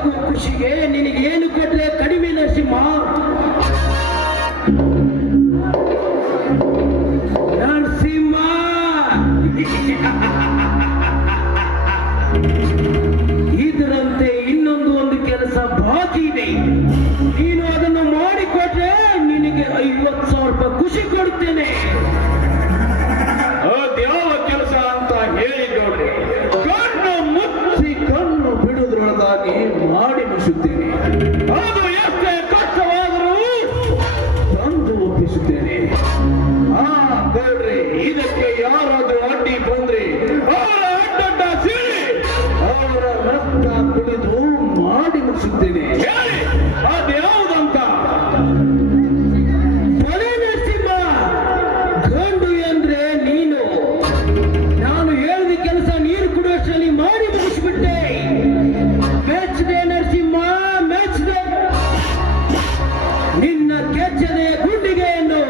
ಆಗುವ ಖುಷಿಗೆ ನಿನಗೇನು ಕೊಟ್ರೆ ಕಡಿಮೆ ನರಸಿಂಹ? ನರಸಿಂಹ ಇದರಂತೆ ಇನ್ನೊಂದು ಕೆಲಸ ಬಾಕಿ ಇದೆ. ನೀನು ಅದನ್ನು ಮಾಡಿಕೊಟ್ರೆ ನಿನಗೆ 50,000 ರೂಪಾಯಿ ಖುಷಿ ಕೊಡುತ್ತೇನೆ. ಅದ್ಯಾವ ಕೆಲಸ ಅಂತ ಹೇಳಿ ನೋಡ್ರಿ. ಕಣ್ಣು ಮುಚ್ಚಿ ಕಣ್ಣು ಬಿಡುವುದರೊಳಗಾಗಿ ಮಾಡಿ ಮುಗಿಸುತ್ತೇನೆ. ಅದು ಎಷ್ಟೇ ಕಷ್ಟವಾದರೂ ತಂದು ಒಪ್ಪಿಸುತ್ತೇನೆ. ಗೌಡ್ರಿ, ಇದಕ್ಕೆ ಯಾರಾದ್ರೂ ಅಡ್ಡಿ ಬಂದ್ರೆ ಅವರ ಅಡ್ಡಡ್ಡ ಸೀಳಿ ಅವರ ರಕ್ತ ಕುಡಿದು ಮಾಡಿ ಮುಗಿಸುತ್ತೇನೆ. ಹೇಳಿ ಅದ್ಯಾವುದಂತ? ಬಲೆ ನರಸಿಂಹ, ಗಂಡು ಅಂದ್ರೆ ನೀನು. ನಾನು ಹೇಳಿದ ಕೆಲಸ ನೀರು ಕುಡುವಷ್ಟರಲ್ಲಿ ಮಾಡಿ ಮುಗಿಸ್ಬಿಟ್ಟೆ. ಮೆಚ್ಚಿದೆ ನರಸಿಂಹ, ಮೆಚ್ಚಿದೆ ನಿನ್ನ ಕೆಚ್ಚದೆಯ ಗುಂಡಿಗೆಯನ್ನು.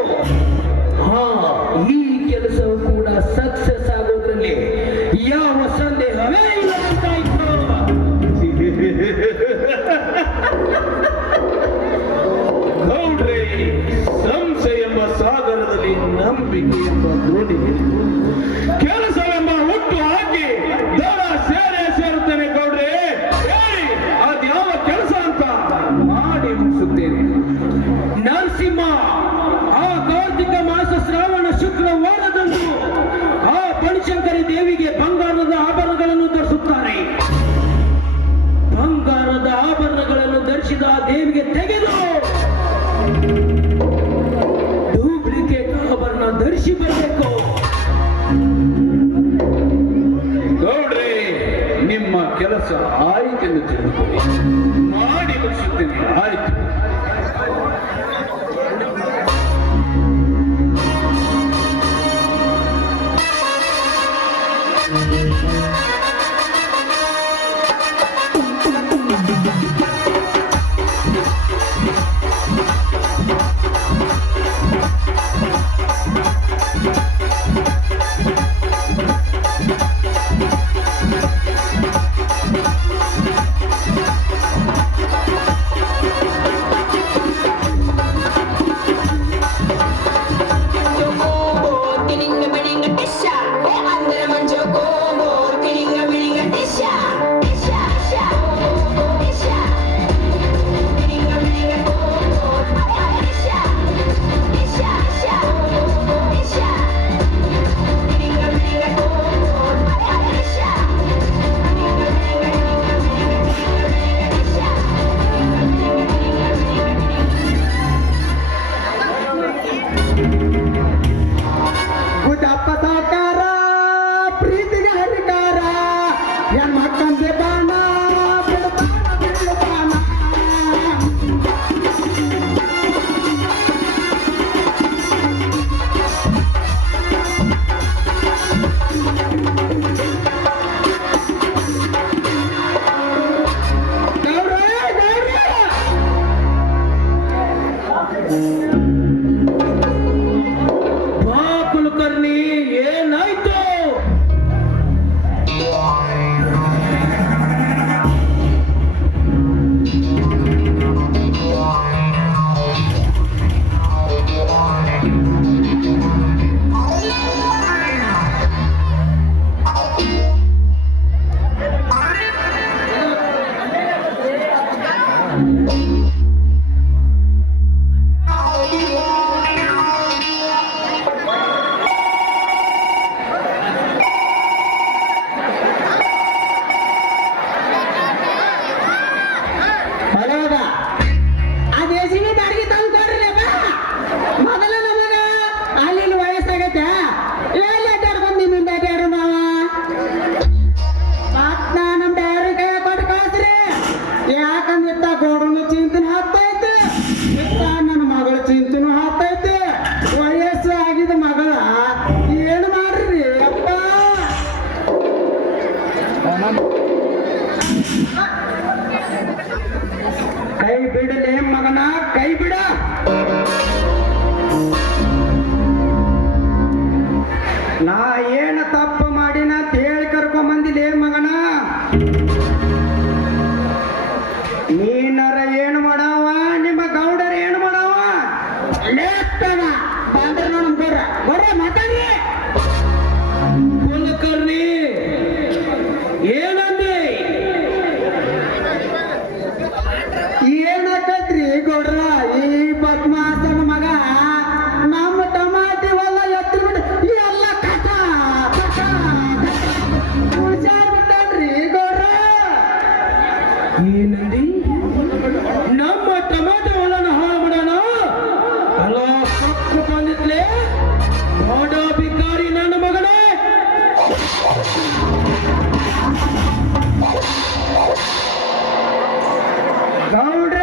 ಈ ಕೆಲಸವು ಕೂಡ ಸಕ್ಸಸ್ ಆಗೋದ್ರಲ್ಲಿ ಯಾವ ಸಂದೇಹವೇ ಇಲ್ಲ ಅಂತಾಯ್ತು. ಗೌಡ್ರಿ, ಸಂಶಯ ಎಂಬ ಸಾಗರದಲ್ಲಿ ನಂಬಿಕೆ ಎಂಬ ದೋಣಿ ಹಿಡಿದು ಕೆಲಸವೆಂಬ ಹುಟ್ಟು ಹಾಕಿ ದರ ಸೇರುತ್ತೇನೆ. ಗೌಡ್ರಿ, ಹೇಳಿ ಅದ್ಯಾವ ಕೆಲಸ ಅಂತ ಮಾಡಿ ಮುಗಿಸುತ್ತೇನೆ. ನರಸಿಂಹ, ಆ ಕಾರ್ತಿಕ ಮಾಸ ಶ್ರಾವಣ ಶುಕ್ರವಾರದಂದು ಆ ಬನಶಂಕರಿ ದೇವಿಗೆ ಬಂಗಾರದ ಆಭರಣಗಳನ್ನು ಧರಿಸುತ್ತಾರೆ. ಬಂಗಾರದ ಆಭರಣಗಳನ್ನು ಧರಿಸಿದ ದೇವಿಗೆ ತೆಗೆದು ಡೂಪ್ಲಿಕೇಟ್ ಆಭರಣ ಧರಿಸಿ ಬರಬೇಕು. ಗೌಡ್ರಿ, ನಿಮ್ಮ ಕೆಲಸ ಆಯ್ತೆಂದು ತಿಳಿದುಕೊಳ್ಳಿ. ಮಾಡಿ ಮುಗಿಸುತ್ತೇನೆ. ಆಯ್ತು. ಗೋಡನ್ನು ನೀನರ ಏನು ಮಾಡವ ನಿಮ್ಮ ಗೌಡರ ಏನು ಮಾಡವ ಲೇಸ್ತವ ಬಂದ್ರೆ ನೋಡಮ್ ಬರ್ರ ಮಾತಾಡ್ರಿ ಕುಲಕರ್ಣಿ ಏನಂದೆ ಏನಕತ್ರಿ ಗೌಡ್ರ ಈ ಬದ್ಮಾಸನ ಮಗ ನಮ್ಮ ಟಮಾಟಿ ಹೊಲ ಎತ್ತಿ ಬಿಟ್ಟು ಎಲ್ಲ ಕಸ ಹುಷಾರ್ ಬಿಟ್ಟನ್ರಿ ಗೌಡ್ರ ಏನಂದಿ ನಮ್ಮ ಟೊಮೆಟೊ ಹೊಲನ ಹಾಳು ಮಾಡೋಣ ಅಲ್ಲ ಸೊಪ್ಪು ಬಂದಿದ್ಲೆ ನೋಡ ಬಿಕಾರಿ ನನ್ನ ಮಗನೇ ಗೌಡ್ರ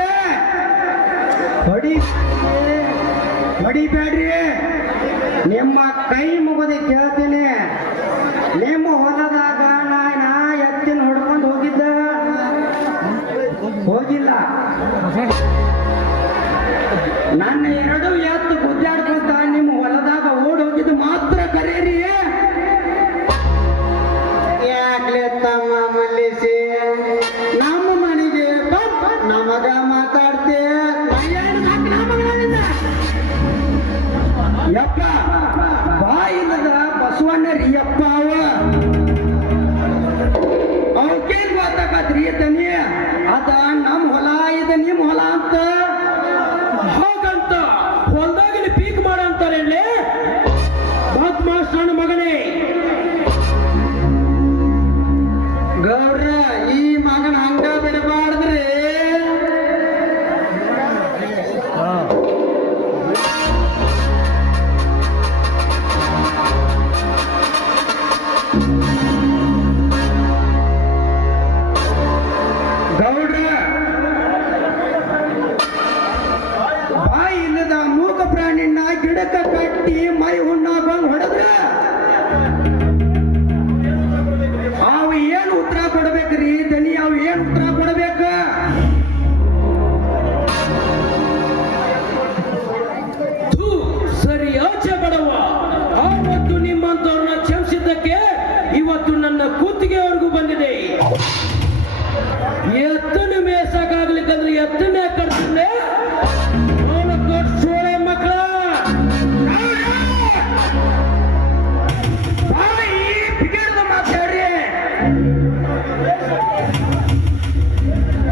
ಹೊಡಿಬೇಡ್ರಿ ನಿಮ್ಮ ಕೈ ಮುಗದಿ ಕೇಳ್ತೀನಿ ನಿಮ್ಮ ಹೊಲದಾಗ ನಾ ಎತ್ತಿನ ಹೊಡ್ಕೊಂಡು ಹೋಗಿಲ್ಲ ನನ್ನ ಎರಡು ಎತ್ತು ಗುದ್ದಾಡ್ಕೊಂತ ನಿಮ್ಮ ಹೊಲದಾಗ ಓಡ್ ಹೋಗಿದ್ದು ಮಾತ್ರ ಕರೀರಿ ಯಾಕ್ಲೆ ತಮ್ಮ ಮಲ್ಲಿಸಿ ನಮ್ಮ ಮನೆಗೆ ನಮಗ ಮಾತಾಡ್ತೆ ಯಪ್ಪ ಬಾಯಿಲ್ಲದ ಬಸವಣ್ಣರಿ ಯಪ್ಪ ಅವಕ್ಕೇನ್ ಗೊತ್ತಾಕತ್ರಿ ತನಿ ಅದ ನಮ್ಮ ಹೊಲ ಇದ ನಿಮ್ ಹೊಲ ಅಂತ ಹಾಗಂತ ಹೊಲ್ದಾಗಿನ ಪೀಕ್ ಮಾಡ ಅಂತಾರೆ ಬದ್ಮಾಸ್ ನನ್ನ ಮಗನೇ ಗೌಡ್ರ ಈ ಮಗನ ಹಂಗ ಬಿಡಬಾರ್ದ್ರಿ ಗೌಡ್ರ ಬಾಯಿ ಇಲ್ಲದ ಮೂಕ ಪ್ರಾಣಿನ ಗಿಡಕ್ಕ ಕಟ್ಟಿ ಮೈ ಹುಣ್ಣಾಗ ಹೊಡೆದ್ರ ಅವು ಏನು ಉತ್ತರ ಕೊಡ್ಬೇಕ್ರಿ ದನಿ ಅವು ಏನು ಉತ್ತರ ಕೊಡ್ಬೇಕ ಥೂ, ಸರಿ ಆಚೆ ಬಡವ ಆವತ್ತು ನಿಮ್ಮಂತವ್ರನ್ನ ಕ್ಷಮಿಸಿದ್ದಕ್ಕೆ ಇವತ್ತು ನನ್ನ ಕೂತಿಗೆವರೆಗೂ ಬಂದಿದೆ ಎತ್ತನ ಮೇಸಾಗ್ಲಿಕ್ಕಂದ್ರೆ ಎತ್ತನೇ ಕಟ್ತಿದ್ದೆ ಸೋಳೆ ಮಕ್ಕಳ ಬಾಯಿ ಬಿಗಿಡ್ದು ಮಾತಾಡ್ರಿ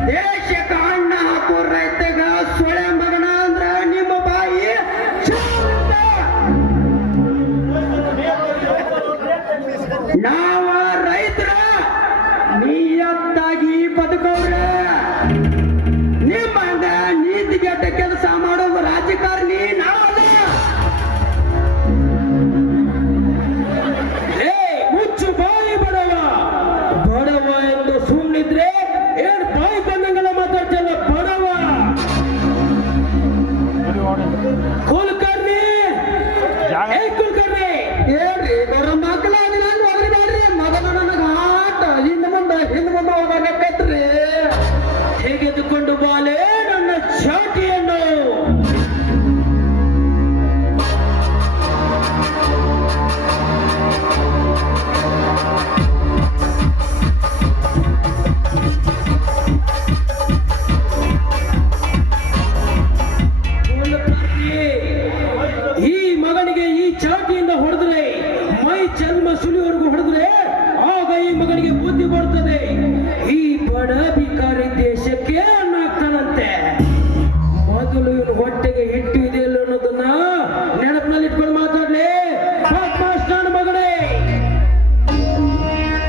ದೇಶಕ್ಕೆ ಅಣ್ಣ ಹಾಕೋ ರೈತಗ ಸೊಳೆ ಮಗನ ಅಂದ್ರ ನಿಮ್ಮ ಬಾಯಿ ಚೂರುಂಟ. ನಾವ ರೈತರ ನಿಯತ್ತಾಗಿ ಬದುಕವ್ರ ನಿಮ್ಮಂಗ ನೀತಿಗೆಟ್ಟ ಕೆಲಸ ಮಾಡೋ ರಾಜಕಾರಣಿ ನಾವಲ್ಲ ಮುಚ್ಚು ಬಾಯಿ ಬಡವ ಬಡವ ಎಂದು ಸುಮ್ಮನಿದ್ರೆ ಏನ್ ಬಾಯಿ ಬಂದಂಗೆಲ್ಲ ಮಾತಾಡ್ತಲ್ಲ ಬಡವ ಕುಲಕರ್ಣಿ ಕುಲಕರ್ಣಿ ಹೇಳ್ರಿ ಗೌರ ಮಕ್ಕಳಾಗ ನಾನು ಹೋಗ್ರಿ ಮೊದಲು ನನಗೆ ಆಟ ಹಿಂದೆ ಮುಂದೆ ಹೋಗಬೇಕತ್ರಿ ತೆಗೆದುಕೊಂಡು ಬಾಲೆ ನನ್ನ ಚಾಟಿಯನ್ನು ಈ ಮಗನಿಗೆ ಈ ಚಾಟಿಯಿಂದ ಹೊಡೆದ್ರೆ ಮೈ ಚರ್ಮ ಸುಲಿವರೆಗೂ ಹೊಡೆದ್ರೆ ಆಗ ಈ ಮಗನಿಗೆ ಬುದ್ಧಿ ಬರ್ತದೆ ಈ ಬಡ ಬಿಕಾರಿ ದೇಶಕ್ಕೆ ಅನ್ನ ಆಗ್ತಾನಂತೆ ಮೊದಲು ಇವನು ಹೊಟ್ಟೆಗೆ ಹಿಟ್ಟು ಇದೆಯಲ್ಲ ಅನ್ನೋದನ್ನ ನೆನಪಿನಲ್ಲಿ ಇಟ್ಕೊಂಡು ಮಾತಾಡ್ಲಿ ಬದ್ಮಾಸ್ ನನ್ನ ಮಗನೇ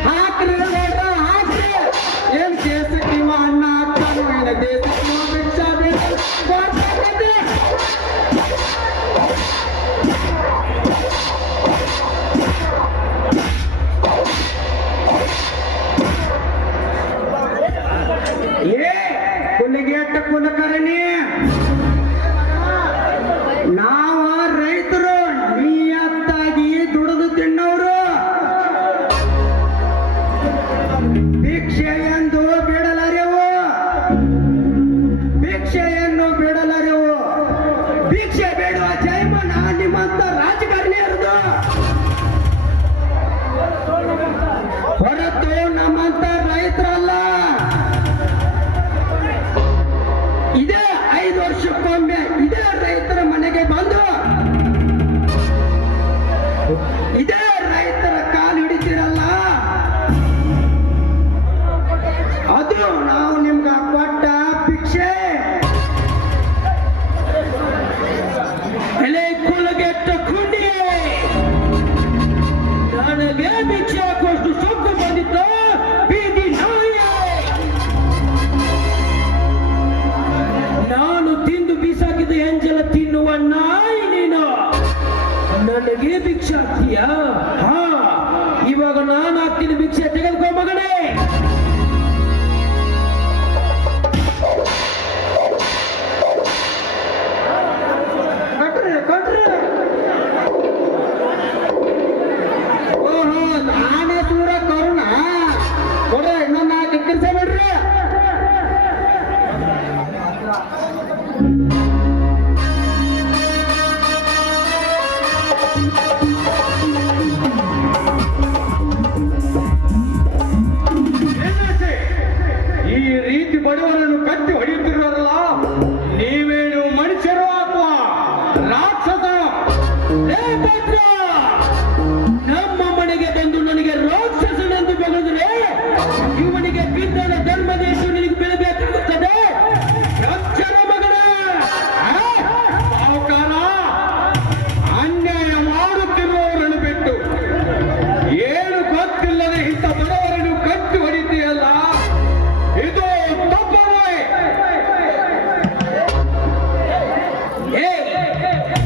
ಹಾಕ್ರಿ ಗೌಡ್ರ, ಹಾಕ್ರಿ ಏನ್ ದೇಶಕ್ಕೆ ಇವ ಅಣ್ಣ ಹಾಕ್ತಾನೋ ಏನ ದೇಶಕ್ಕೆ ಇವ ಭಿಕ್ಷಾ ಬೇಡ ಏ ಕುಲಿಗೆಟ್ಟ ಕುಲಕರ್ಣಿ ನಾವ ರೈತರು ನಿಯತ್ತಾಗಿ ದುಡಿದು ತಿನ್ನೋರು ಭಿಕ್ಷೆ ಎಂದು ಬಿಡಲರೆವು ಭಿಕ್ಷೆಯನ್ನು ಬಿಡಲರೆವು ಭಿಕ್ಷೆ ಬೇಡುವ ಜೈಮನ ನಿಮ್ಮಂತ ರಾಜಕಾರಣಿಯರದು ಹೊರತು ನಮ್ಮಂತ ರೈತರಲ್ಲ ನನಗೆ ಭಿಕ್ಷೆ ಹಾಕ್ತೀಯಾ? ಹಾ, ಇವಾಗ ನಾನು ಹಾಕ್ತೀನಿ ಭಿಕ್ಷೆ, ತೆಗೆದುಕೋ ಮಗನೇ. ಕೊಟ್ರಿ ಓಹೋ, ನಾನೇ ಸೂರ ಕರುಣ ಕೊಡ್ರಿ, ಇನ್ನೊಂದು 4 ಕೆಲಸ ಬಿಡ್ರಿ. ಈ ರೀತಿ ಬಡವರನ್ನು ಕಟ್ಟಿ ಹೊಡೆಯುತ್ತಿರೋರಲ್ಲ, ನೀವೇನು ಮನುಷ್ಯರು ಅಥವಾ ರಾಕ್ಷಸ? ಏ ಭದ್ರ, ನಮ್ಮ ಮನೆಗೆ ಬಂದು ನನಗೆ ರಾಕ್ಷಸನೆಂದು ಬಗೆದರೆ ಇವನಿಗೆ ಬಿದ್ದನ ಧರ್ಮದೇಶು ನಿನಗೆ ಬೀಳಬೇಕಾಗುತ್ತದೆ. ಎಚ್ಚರ ಮಗನೇ. ಸಾಹುಕಾರ, ಅನ್ಯಾಯ ಮಾಡುತ್ತಿರುವವರನ್ನು ಬಿಟ್ಟು ಏನು ಗೊತ್ತಿಲ್ಲದೆ ಇಂಥ ಬಡವರನ್ನು ಕಟ್ಟಿ ಹೊಡಿತೀಯಲ್ಲ, ಇದು ತಪ್ಪವೇ? ಏ,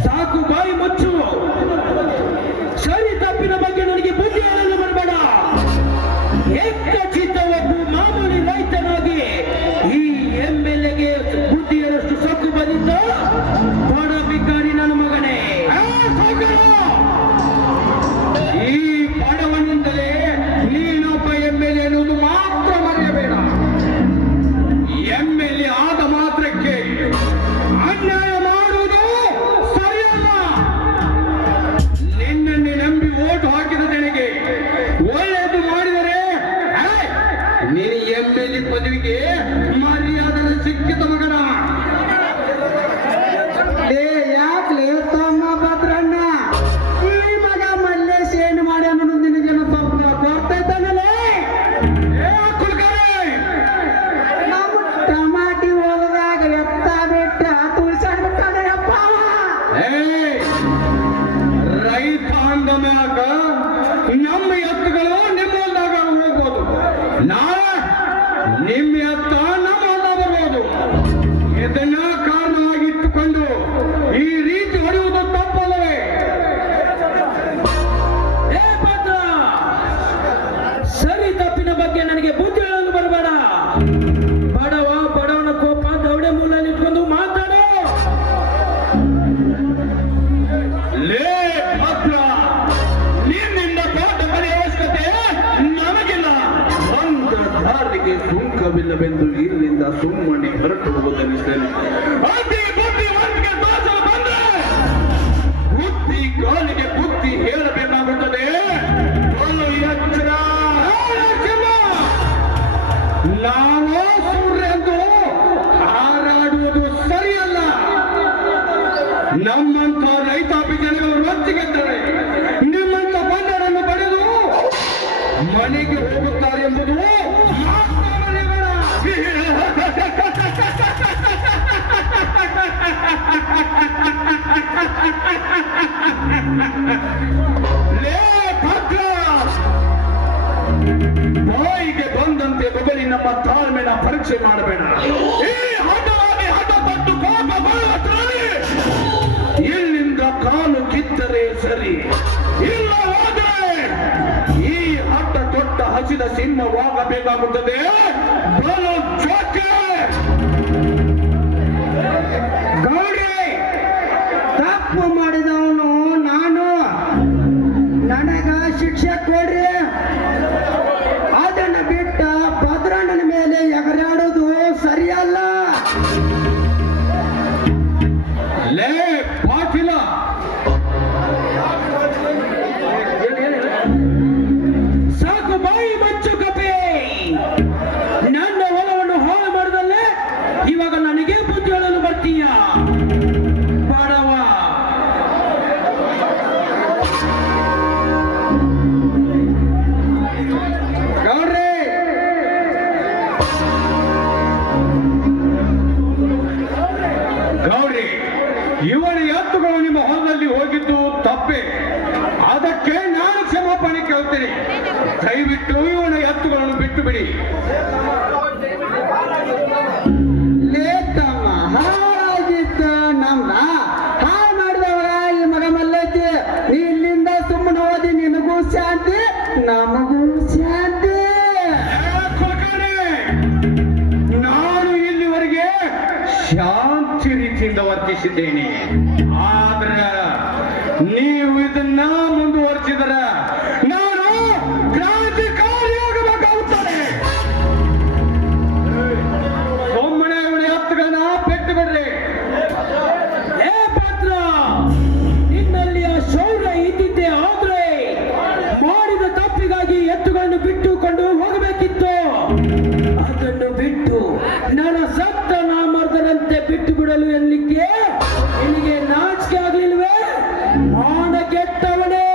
ಸಾಕು, ಬಾಯಿ ಮುಚ್ಚು. ಸರಿ ತಪ್ಪಿನ ಬಗ್ಗೆ ನನಗೆ ಬುದ್ಧಿ ಹೇಳಲು ಬರಬೇಡ. ಚಿತ್ತ ಒಬ್ಬ ಮಾಮೂಲಿ ರೈತನಾಗಿ ಈ MLAಗೆ ಬುದ್ಧಿ ಹೇಳಷ್ಟು ಸೊಕ್ಕು ಬಂದಿದ್ದ ಬಡ ಬಿಕಾರಿ ನನ್ನ ಮಗನೇ. ಈ ಬಡವನಿಂದಲೇ ನೀನೊಬ್ಬ MLA ಎನ್ನುವುದು ಮಾತ್ರ ಮರೆಯಬೇಡ. MLA ಆದ ಮಾತ್ರಕ್ಕೆ ಅನ್ಯಾಯ ಮಾಡುವುದು ಸರಿಯಲ್ಲ. ನಿನ್ನನ್ನೇ ನಂಬಿ ಓಟು ಹಾಕಿದ ಜನಗೆ ಒಳ್ಳೆಯದು ಮಾಡಿದರೆ ನೀನು MLA ಪದವಿಗೆ ಮರ್ಯಾದೆ ಸಿಕ್ಕಿದ ಮಗನ. ಯಾಕ್ಲೆ ತಮ್ಮ ಭದ್ರಣ್ಣ, ಈ ಮಗ ಮಲ್ಲೇಶ್ ಏನು ಮಾಡಿ ಅನ್ನೋದು ನಿನಗೇನು ಸ್ವಲ್ಪ ಗೊತ್ತೈತಾನಲ್ಲೇ? ನಮ್ಮ ಟಮಾಟಿ ಹೊಲದಾಗ ಎತ್ತ ಬಿಟ್ಟ ತುಳ್ಸಾಡ್ಬಿಟ್ಟಾನೆಯಪ್ಪ. ರೈತ ಅಂದ ಮ್ಯಾಗ ನಮ್ಮ ಎತ್ತುಗಳು ನಿಮ್ಮ ಹೊಲದಾಗ ಹೋಗ್ಬೋದು, ನಾಳೆ ನಿಮ್ಮ ಎತ್ತ ನಮ್ಮ ಹೊಲ ಬರ್ಬೋದು. ಇದನ್ನ ಕಾರಣವಾಗಿಟ್ಟುಕೊಂಡು ಈ ರೀತಿ ಹೊಡೆಯುವುದು ತಪ್ಪಲ್ಲವೇ? ಏ ಭದ್ರ, ಸರಿ ತಪ್ಪಿನ ಬಗ್ಗೆ ನನಗೆ ಬುದ್ಧಿ ಹೇಳಲು ಬರಬೇಡ. ಬಡವನ ಕೋಪ ದವಡೆ ಮೂಲಲ್ಲಿ ಇಟ್ಕೊಂಡು ಮಾತಾಡು. ಲೇ ಭದ್ರ, ನಿನ್ನಿಂದ ಪಾಠ ಕಲಿಯ ಅವಶ್ಯಕತೆ ನನಗಿಲ್ಲ. ಬಂದ ದಾರಿಗೆ ಸುಂಕವಿಲ್ಲವೆಂದು ಇಲ್ಲಿಂದ ಸುಮ್ಮನೆ ಹೊರಟು ಹೋಗುತ್ತೇನೆ. ಅತಿ ಬುದ್ಧಿವಂತಿಕೆ ದೋಷಲು ಬಂದ್ರೆ ಬುದ್ಧಿ ಕಾಲಿಗೆ ಬುದ್ಧಿ ಹೇಳಬೇಕಾಗುತ್ತದೆ. ಬಲು ಎಚ್ಚರ. ನಾವು ಸೂರ್ಯಂದು ಹಾರಾಡುವುದು ಸರಿಯಲ್ಲ. ನಮ್ಮಂತ ರೈತಾಪಿ ಜನಗಳು ರೊಚ್ಚಿಗೆದ್ದರೆ ನಿಮ್ಮಂತ ಬಂಡರನ್ನು ಪಡೆದು ಮನೆಗೆ ಹೋಗುತ್ತಾರೆ ಎಂಬುದು ಮಾತ್ರ ಮನೆಗಳ. ಲೇ ಭದ್ರ, ಬಾಯಿಗೆ ಬಂದಂತೆ ಬಗಲಿ ನಮ್ಮ ತಾಳ್ಮೆನ ಪರೀಕ್ಷೆ ಮಾಡಬೇಡ. ಈ ಹಠವಾಗಿ ಹಠಪಟ್ಟು ಕೋಪ ಬರುವಷ್ಟರಲ್ಲಿ ಇಲ್ಲಿಂದ ಕಾಲು ಕಿತ್ತರೆ ಸರಿ, ಇಲ್ಲ ಹೋದರೆ ಈ ಹಠ ತೊಟ್ಟ ಹಸಿದ ಸಿಂಹವಾಗಬೇಕಾಗುತ್ತದೆ. ಬಲು ಜೋಕೆ. ಗೌಡ್ರಿ, ತಪ್ಪು ಮಾಡಿದವನು ನಾನು, ನನಗ ಶಿಕ್ಷೆ ಕೊಡ್ರಿ. ಅದನ್ನ ಬಿಟ್ಟ ಭದ್ರಣ್ಣನ ಮೇಲೆ ಎಗರಾಡೋದು ಸರಿಯಲ್ಲ. ಲೇ ಪಾಟೀಲ, ಸಾಕು, ಬಾಯಿ ಮಚ್ಚು ಕಪೆ. ನನ್ನ ಹೊಲವನ್ನು ಹಾಳು ಮಾಡಿದಲ್ಲೇ ಇವಾಗ ನನಗೆ ಬುದ್ಧಿ ಹೇಳಲು ಬರ್ತೀಯ ಬಡವ. ಗೌಡ್ರಿ, ಗೌರಿ, ಇವನ ಎತ್ತುಗಳು ನಿಮ್ಮ ಹೊಲದಲ್ಲಿ ಹೋಗಿದ್ದು ತಪ್ಪೆ. ಅದಕ್ಕೆ ನಾನು ಕ್ಷಮಾಪಣೆ ಕೇಳ್ತೇನೆ. ದಯವಿಟ್ಟು ಇವನ ಎತ್ತುಗಳನ್ನು ಬಿಟ್ಟು ಬಿಡಿ. ಲೇತಮ್ಮ ಹಾಳಾಗಿದ್ದ ನಮ್ನ ಹಾಳು ಮಾಡಿದವರ ಈ ಮಗ ಮಲ್ಲೈತಿ. ನೀ ಇಲ್ಲಿ ಶಾಂತಿ ರೀತಿಯಿಂದ ವರ್ತಿಸಿದ್ದೇನೆ. ಆದ್ರ ನೀವು ಇದನ್ನ ಮುಂದುವರಿಸಿದ್ರ ನಾನು ಕ್ರಾಂತಿಕಾರಿಯಾಗಬೇಕಾಗುತ್ತದೆ. ಒಮ್ಮನೆ ಇವಳ ಎತ್ತುಗಳನ್ನ ಪೆಟ್ಟು ಬಿಡ್ರಿ. ಹೇ ಪಾತ್ರ, ನಿನ್ನಲ್ಲಿ ಆ ಶೌರ್ಯ ಇದ್ದಿದ್ದೆ ಆದ್ರೆ ಮಾಡಿದ ತಪ್ಪಿಗಾಗಿ ಎತ್ತುಗಳನ್ನು ಬಿಟ್ಟುಕೊಂಡು ಹೋಗಬೇಕಿತ್ತು. ಅದನ್ನು ಬಿಟ್ಟು ನನ್ನ ಸತ್ತ ನಾಮರ್ದರಂತೆ ಬಿಟ್ಟು ಬಿಡಲು ಎನ್ಲಿಕ್ಕೆ ನಿನಗೆ ನಾಚಿಕೆ ಆಗ್ಲಿಲ್ವೇ? ಮಾನ ಕೆಟ್ಟವನೇ.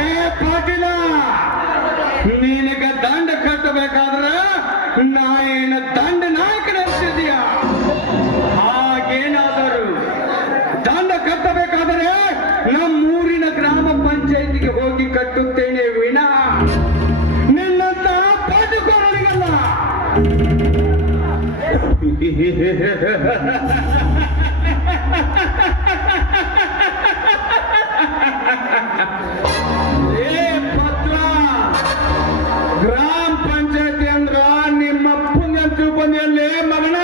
ಏ ಪಾಟೀಲ, ನಿನಗ ದಂಡ ಕಟ್ಟಬೇಕಾದ್ರ ನಾ ಏನ ದಂಡ ನಾಯಕನಿರ್ತಿದೀಯ? ಹಾಗೇನಾದರೂ ದಂಡ ಕಟ್ಟಬೇಕಾದರೆ ನಮ್ಮೂರಿನ ಗ್ರಾಮ ಪಂಚಾಯತಿಗೆ ಹೋಗಿ ಕಟ್ಟುತ್ತೇನೆ ವಿನಾ ನಿನ್ನಂತ ಪಾಠಕೋರರಿಗಲ್ಲ. ಏ ಪತ್ರ, ಗ್ರಾಮ ಪಂಚಾಯತಿ ಅಂದ್ರ ನಿಮ್ಮ ಪುಣ್ಯ ತಿಳ್ಕೊಂಡಲ್ಲಿ ಮಗನ.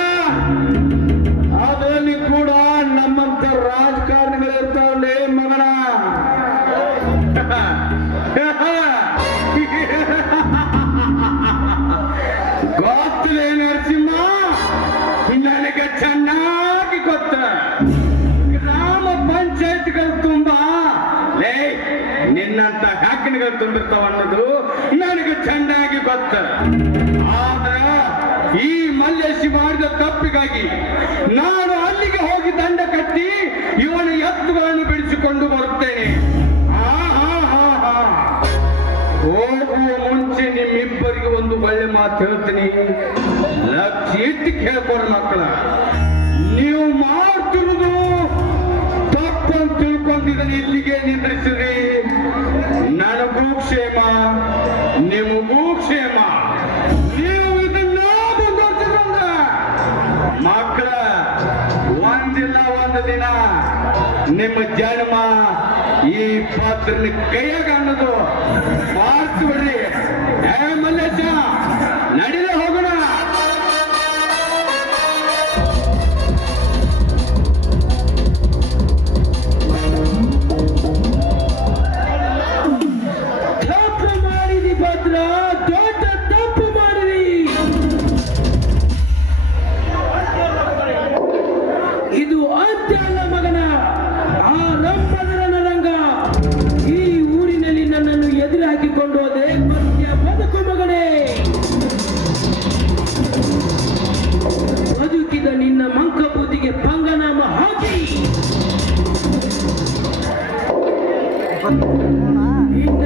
ಅದರಲ್ಲಿ ಕೂಡ ನಮ್ಮಂತ ರಾಜಕಾರಣಿಗಳು ಇರ್ತಾವಲ್ಲಿ ಮಗನ. ಗೊತ್ತಿಲ್ಲ ನರಸಿಂಹ, ನನಗೆ ಚೆನ್ನಾಗಿ ಗೊತ್ತ. ಗ್ರಾಮ ಪಂಚಾಯತ್ಗಳು ತುಂಬಾ ನಿನ್ನಂತ ಹ್ಯಾಕಿನ್ಗಳು ತುಂಬಿರ್ತಾವ ಅನ್ನೋದು ನನಗೆ ಚೆನ್ನಾಗಿ ಗೊತ್ತ. ಆದ್ರ ಈ ಮಲ್ಲೇಶಿ ಮಾಡಿದ ತಪ್ಪಿಗಾಗಿ ನಾನು ಅಲ್ಲಿಗೆ ಹೋಗಿ ದಂಡ ಕಟ್ಟಿ ಇವನ ಎತ್ತುಗಳನ್ನು ಬಿಡಿಸಿಕೊಂಡು ಬರುತ್ತೇನೆ. ಹೋಗುವ ಮುಂಚೆ ನಿಮ್ಮಿಬ್ಬರಿಗೆ ಒಂದು ಒಳ್ಳೆ ಮಾತು ಹೇಳ್ತೀನಿ. ಲಕ್ಷ ಇಟ್ಟು ಕೇಳ್ಕೊಡ್ರಿ ಮಕ್ಕಳ. ನೀವು ಮಾಡ್ತಿರುವುದು ತಪ್ಪಂತ ತಿಳ್ಕೊಂಡಿದ್ದೀನಿ. ಇಲ್ಲಿಗೆ ನಿಂದ್ರಿಸಿದ್ರಿ, ನನಗೂ ಕ್ಷೇಮ, ನಿಮಗೂ ಕ್ಷೇಮ. ನೀವು ಇದನ್ನ ಮುಂದುವರಿಸಿದ್ರಂದ್ರ ಮಕ್ಕಳ ಒಂದಿಲ್ಲ ಒಂದು ದಿನ ನಿಮ್ಮ ಜನ್ಮ ಈ ಪಾತ್ರನ ಕೈಯಾಗ ಅನ್ನೋದು ಮಾರ್ತು ಬಿಡ್ರಿ. ಏ ಮಲ್ಲೇಶ, ನಡೀಲೆ ಹೋಗೋಣ. ತಪ್ಪು ಮಾಡಿದಿ ಭದ್ರ, ದೊಡ್ಡ ತಪ್ಪು ಮಾಡಿದಿ. ಇದು ಅಂತ್ಯ ಅಲ್ಲ ಮಗನ. ಆ ರಂಪದರ ರಂಗ ಈ ಊರಿನಲ್ಲಿ ನನ್ನನ್ನು ಎದುರು ಹಾಕಿಕೊಂಡು ಹೋದೆ. ಮಧ್ಯ ಬದುಕು ಮಗನೇ. ಬದುಕಿದ ನಿನ್ನ ಮಂಕ ಬುದ್ಧಿಗೆ ಪಂಗನಾಮ ಹಾಕಿ ನಿನ್ನ